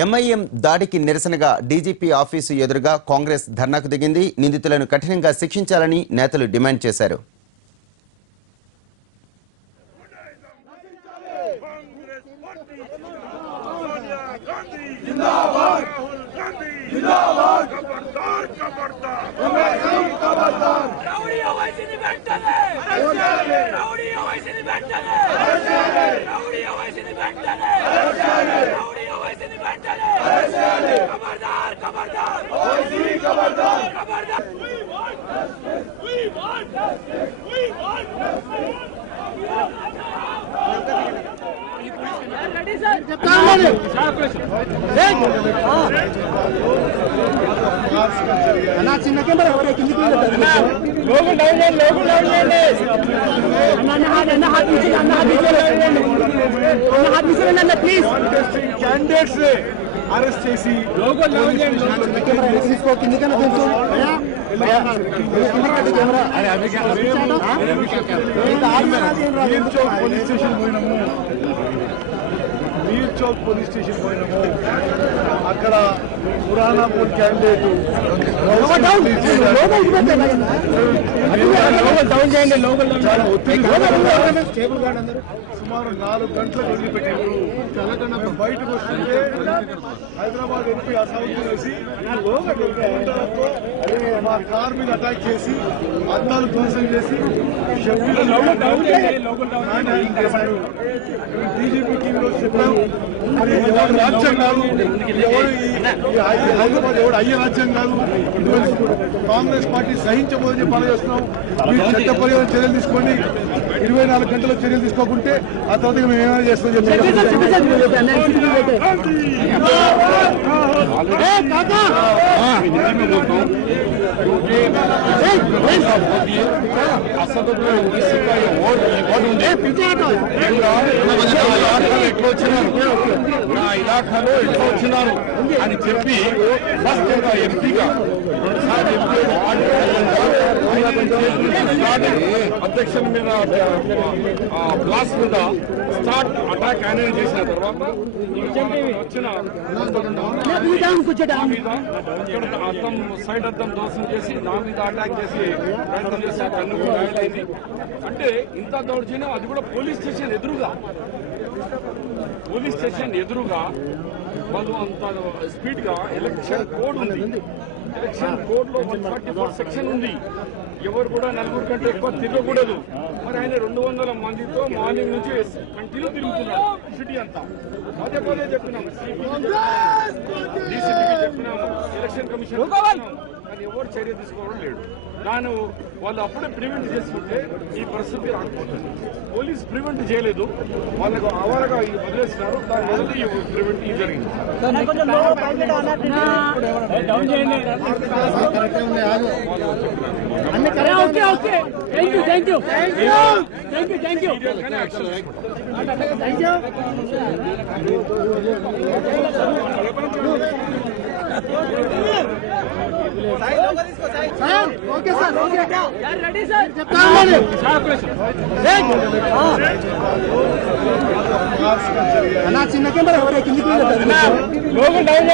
MIM దాడికి నిరసనగా DGP office ఎదురుగా కాంగ్రెస్ ధర్నాకు దిగింది. నిందితులను కఠినంగా శిక్షించాలని నేతలు డిమాండ్ చేశారు. कैंडिडेट्स अरेस्ट చేసి मीर चौक पुलिस स्टेशन अక్కడ పురాణాపూర్ క్యాండిడేట్ సుమారు 4 గంటలకు వదిలిపెట్టారు. బయటకు వస్తుంటే హైదరాబాద్ ఎంపీ అసౌండ్ చేసి మా కార్ మీద అటాక్ చేసి అద్దాలు ధ్వంసం చేసి డీజీపీ టీమ్ లో చెప్పాం. మరి ఎవరు రాజ్యం కాదు, హైదరాబాద్ ఎవరు అయ్యే రాజ్యం కాదు. కాంగ్రెస్ పార్టీ సహించబోదని పని చేస్తున్నాం. మీరు చట్ట పరిహారం చర్యలు తీసుకోండి. 24 గంటల చర్యలు తీసుకోకుంటే ఆ తర్వాత మేము ఏమైనా చేస్తామని నా ఇలాఖాలో ఎట్లా వచ్చినారు అని చెప్పి ఫస్ట్ ఎంపీగా అధ్యక్షుల మీద బ్లాస్ట్ మీద స్టార్ట్ అటాక్ ఆయన చేసిన తర్వాత వచ్చిన అద్దం సైడ్ అద్దం దోషం చేసి నా మీద అటాక్ చేసి ప్రయత్నం చేసి కన్ను గాయాలైంది. అంటే ఇంత దౌర్జన్యం, అది కూడా పోలీస్ స్టేషన్ ఎదురుగా వాళ్ళు అంత స్పీడ్ గా ఎలక్షన్ కోడ్ ఉంది. ఎలక్షన్ కోడ్ లో 144 సెక్షన్ ఉంది. ఎవరు కూడా 4 కంటే ఎక్కువ తిరగకూడదు. మరి ఆయన 200 మందితో మార్నింగ్ నుంచి కంటిన్యూ తిరుగుతున్నారు సిటీ అంతా. పదే పదే చెప్పినాము, డీసీపీకి చెప్పినాము, ఎలక్షన్ కమిషన్ కానీ ఎవరు చర్య తీసుకోవడం లేదు. దాన్ని వాళ్ళు అప్పుడే ప్రివెంట్ చేసుకుంటే ఈ పరిస్థితి రాకపోతుంది. పోలీస్ ప్రివెంట్ చేయలేదు, వాళ్ళకు అవారగా వదిలేసినారు. దాని వల్ల ఈ ప్రివెంట్ జరిగింది. Okay sir, okay ready sir. చిన్న కెమెరా లోగల్ డౌన్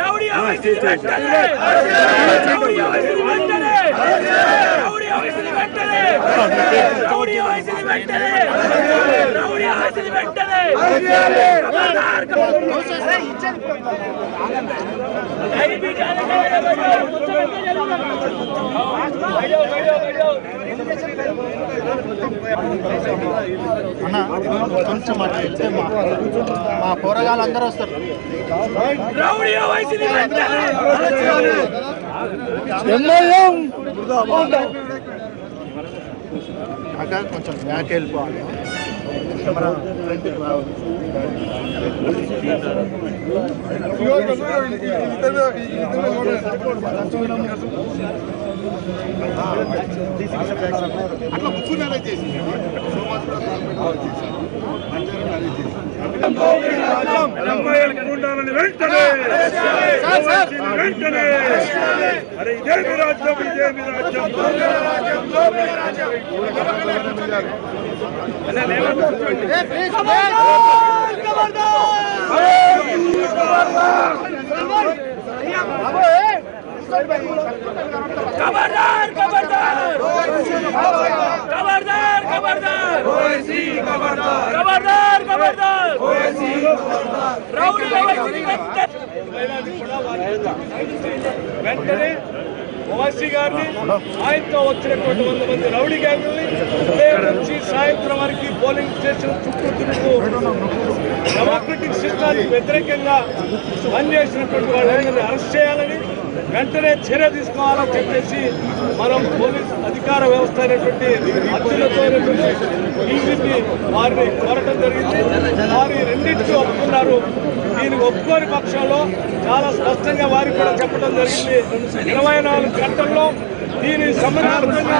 రౌడీ అన్న కొంచెం అట్లా వెళ్తే మా పోరగాళ్ళు అందరూ వస్తారు. అక్కడ కొంచెం బ్యాక్ వెళ్ళిపోవాలి. అట్లా కూర్చున్నారే చేసి खबरदार खबरदार खबरदार खबरदार ओएसी खबरदार खबरदार खबरदार ओएसी रౌడీ ఓవైసీ వెంటనే ఓవైసీ గారిని ఆయనతో వచ్చినటువంటి 100 మంది రౌడీ గ్యాంగుల్ని ఉదయం నుంచి సాయంత్రం వరకు పోలింగ్ స్టేషన్ చుట్టూ తిరుగుతూ డెమోక్రటిక్ సిస్టానికి వ్యతిరేకంగా పనిచేసినటువంటి వాళ్ళందరినీ అరెస్ట్ చేయాలని వెంటనే చర్య తీసుకోవాలని చెప్పేసి మనం పోలీస్ అధికార వ్యవస్థ అయినటువంటి అత్యున్నతమైనటువంటి డీజీపీ వారిని కోరటం జరిగింది. వారి రెండింటికి ఒప్పుకున్నారు. దీనికి ఒప్పుకోని పక్షంలో చాలా స్పష్టంగా వారికి కూడా చెప్పడం జరిగింది. 24 గంటల్లో దీనికి సంబంధించిన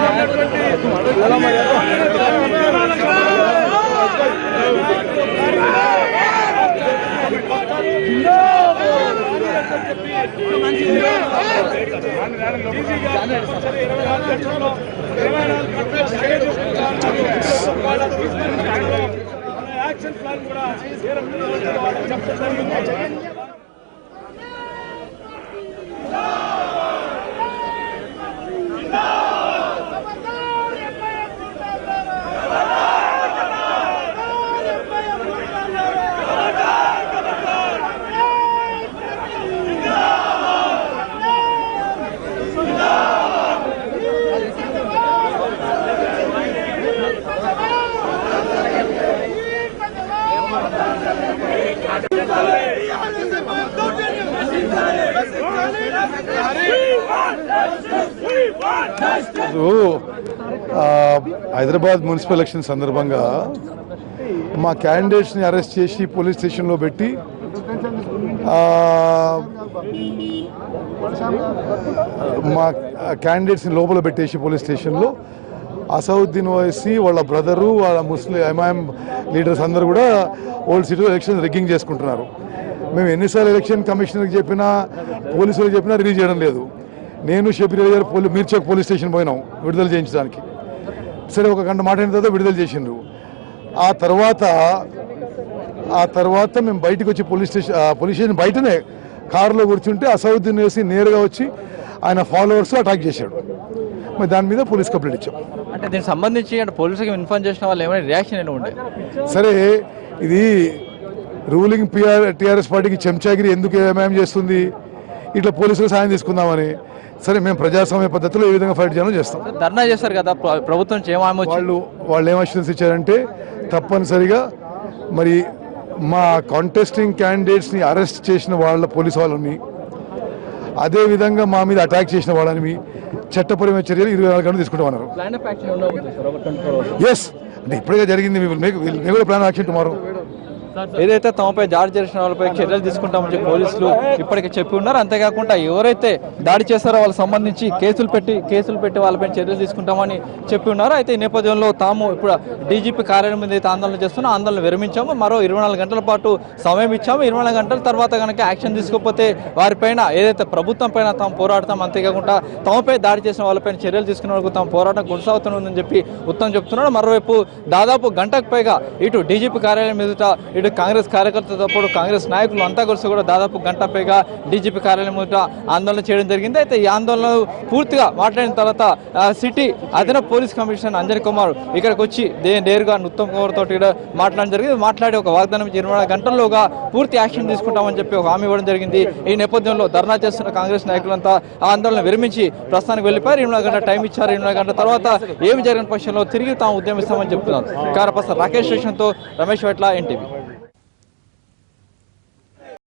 యాక్షన్ ప్లాన్ కూడా చెప్పడం జరిగింది. హైదరాబాద్ మున్సిపల్ ఎలక్షన్ సందర్భంగా మా క్యాండిడేట్స్ని అరెస్ట్ చేసి పోలీస్ స్టేషన్లో పెట్టి మా క్యాండిడేట్స్ని లోపల పెట్టేసి పోలీస్ స్టేషన్లో అసౌద్దీన్ ఓవైసీ వాళ్ళ బ్రదరు వాళ్ళ ముస్లిం ఎంఐఎం లీడర్స్ అందరూ కూడా ఓల్డ్ సిటీలో ఎలక్షన్ రిగ్గింగ్ చేసుకుంటున్నారు. మేము ఎన్నిసార్లు ఎలక్షన్ కమిషనర్కి చెప్పినా పోలీసులకు చెప్పినా రిలీజ్ చేయడం లేదు. నేను షబీర్ అలీ గారు మీర్చౌక్ పోలీస్ స్టేషన్ పోయినాం విడుదల చేయించడానికి. సరే ఒక గంట మాట్లాడిన తర్వాత విడుదల చేసిండ్రు. ఆ తర్వాత మేము బయటకు వచ్చి పోలీస్ స్టేషన్ బయటనే కారులో కూర్చుంటే అసౌద్దీన్ వేసి నేరుగా వచ్చి ఆయన ఫాలోవర్స్ అటాక్ చేశాడు. మరి దాని మీద పోలీస్ కంప్లైంట్ ఇచ్చాం. అంటే దీనికి సంబంధించి అంటే పోలీసులకు ఇన్ఫార్మ్ చేసిన వాళ్ళు ఏమైనా రియాక్షన్ అయినా ఉండే? సరే ఇది రూలింగ్ టీఆర్ఎస్ పార్టీకి చెంచాగిరి ఎందుకు ఏమేం చేస్తుంది, ఇట్లా పోలీసులు సాయం తీసుకుందామని. సరే మేము ప్రజాస్వామ్య పద్ధతిలో ఏ విధంగా ఫైట్ చేయాలో చేస్తాం. ధర్నా చేస్తారు కదా ప్రభుత్వం వాళ్ళు ఏం అష్యూరెన్స్ ఇచ్చారంటే తప్పనిసరిగా మరి మా కాంటెస్టింగ్ క్యాండిడేట్స్ని అరెస్ట్ చేసిన వాళ్ళ పోలీసు వాళ్ళని, అదేవిధంగా మా మీద అటాక్ చేసిన వాళ్ళని చట్టపరమైన చర్యలు 24 గంటలు తీసుకుంటామన్నారు. ఎస్ అంటే ఇప్పుడే జరిగింది. మేము కూడా ప్లాన్ యాక్షన్ టుమారో. ఏదైతే తమపై దాడి చేసిన వాళ్ళపై చర్యలు తీసుకుంటామని చెప్పి పోలీసులు ఇప్పటికే చెప్పి ఉన్నారు. అంతేకాకుండా ఎవరైతే దాడి చేస్తారో వాళ్ళకి సంబంధించి కేసులు పెట్టి వాళ్ళపై చర్యలు తీసుకుంటామని చెప్పి ఉన్నారు. అయితే ఈ నేపథ్యంలో తాము ఇప్పుడు డీజీపీ కార్యాలయం మీద అయితే ఆందోళన చేస్తున్నాం, ఆందోళన విరమించాము. మరో 24 గంటల పాటు సమయం ఇచ్చాము. 24 గంటల తర్వాత కనుక యాక్షన్ తీసుకోకపోతే వారిపైన ఏదైతే ప్రభుత్వం పైన తాము పోరాడతాం, అంతేకాకుండా తమపై దాడి చేసిన వాళ్ళపైన చర్యలు తీసుకునే వరకు తాము పోరాటం కొనసాగుతుందని చెప్పి ఉత్తమ్ చెప్తున్నాడు. మరోవైపు దాదాపు గంటకు పైగా ఇటు డీజీపీ కార్యాలయం ఎదుట ఇటు ఇటు కాంగ్రెస్ కార్యకర్తలతో పాటు కాంగ్రెస్ నాయకులు అంతా కలిసి కూడా దాదాపు గంట పైగా డీజీపీ కార్యాలయం ముందు ఆందోళన చేయడం జరిగింది. అయితే ఈ ఆందోళన పూర్తిగా మాట్లాడిన తర్వాత సిటీ అదనపు పోలీస్ కమిషనర్ అంజన్ కుమార్ ఇక్కడికి వచ్చి నేరుగా ఉత్తమ్ కుమార్ తోటి కూడా మాట్లాడడం జరిగింది. మాట్లాడి ఒక వాగ్దానం 24 గంటల్లోగా పూర్తి యాక్షన్ తీసుకుంటామని చెప్పి ఒక హామీ ఇవ్వడం జరిగింది. ఈ నేపథ్యంలో ధర్నా చేస్తున్న కాంగ్రెస్ నాయకులంతా ఆ ఆందోళన విరమించి ప్రస్తుతానికి వెళ్లిపోయారు. 24 గంటల టైం ఇచ్చారు. 24 గంటల తర్వాత ఏమి జరిగిన పక్షంలో తిరిగి తాము ఉద్యమిస్తామని చెప్తున్నారు. కారపర్సన్ రాకేష్ స్టేషన్తో రమేష్ వెట్ల, ఎన్టీవీ.